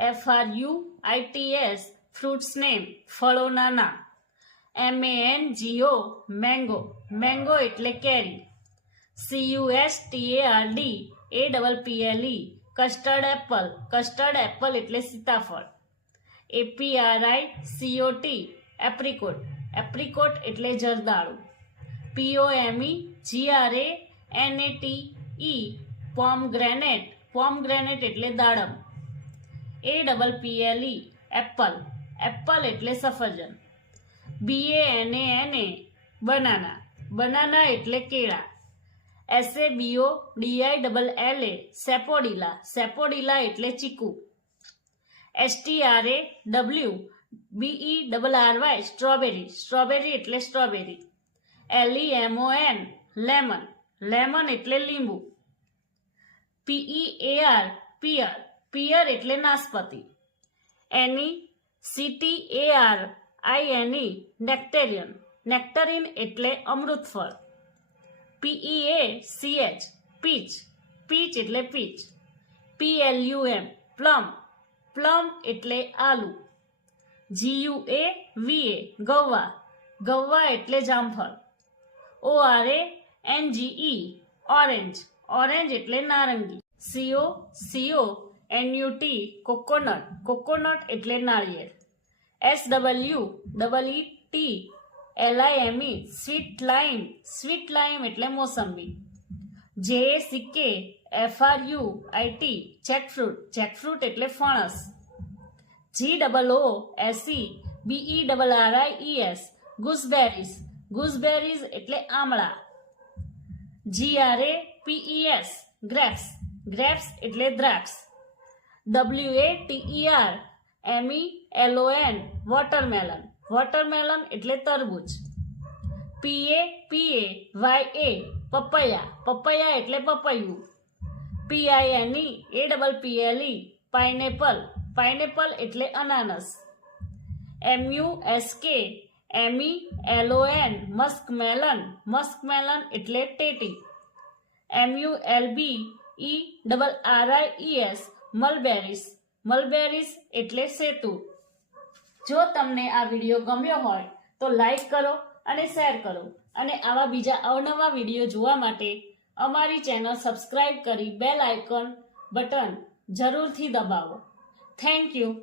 FRUITS fruits name ફળોના નામ. MANGO mango mango એટલે કેરી. CUSTARD custard Apple એટલે સીતાફળ. APRICOT એપ્રિકોટ એટલે જરદાળુ. POMGRANATE પોમગ્રેનેટ એટલે દાડમ. APPLE એપલ એટલે સફરજન. BANANA બનાના એટલે કેળા. SABODILLA સેપોડીલા એટલે ચીકુ. STRAWBERRY સ્ટ્રોબેરી એટલે સ્ટ્રોબેરી. LEMON લેમન એટલે લીંબુ. PEAR પિયર એટલે નાસપતિ. NECTARINE નેક્ટરીન એટલે અમૃતફળ. PEACH પીચ એટલે પીચ. PLUM પ્લમ એટલે આલુ. GUAVA ગવ્વા એટલે જામફળ. ORANGE ઓરેન્જ એટલે નારંગી. CONUT કોકોનટ એટલે નાળિયેર. SWEET સ્વીટ લાઈમ એટલે મોસંબી. JACK જેકફ્રૂટ એટલે ફણસ. GOOSE ગૂસબેરીઝ એટલે આમળા. GRAPES ગ્રેપ્સ એટલે દ્રાક્ષ. WATERMELON વોટરમેલન એટલે તરબૂચ. PAPAYA પપૈયા એટલે પપૈયું. PINEAPPLE પાઇનેપલ એટલે અનાનસ. MUSKMELON મસ્કમેલન એટલે ટેટી. MULBERRIES મલબેરીઝ એટલે સેતુ. જો તમને આ વિડીયો ગમ્યો હોય તો લાઈક કરો અને શેર કરો અને આવા બીજા અવનવા વિડીયો જોવા માટે અમારી ચેનલ સબસ્ક્રાઇબ કરી બેલ આઇકોન બટન જરૂરથી દબાવો. Thank you.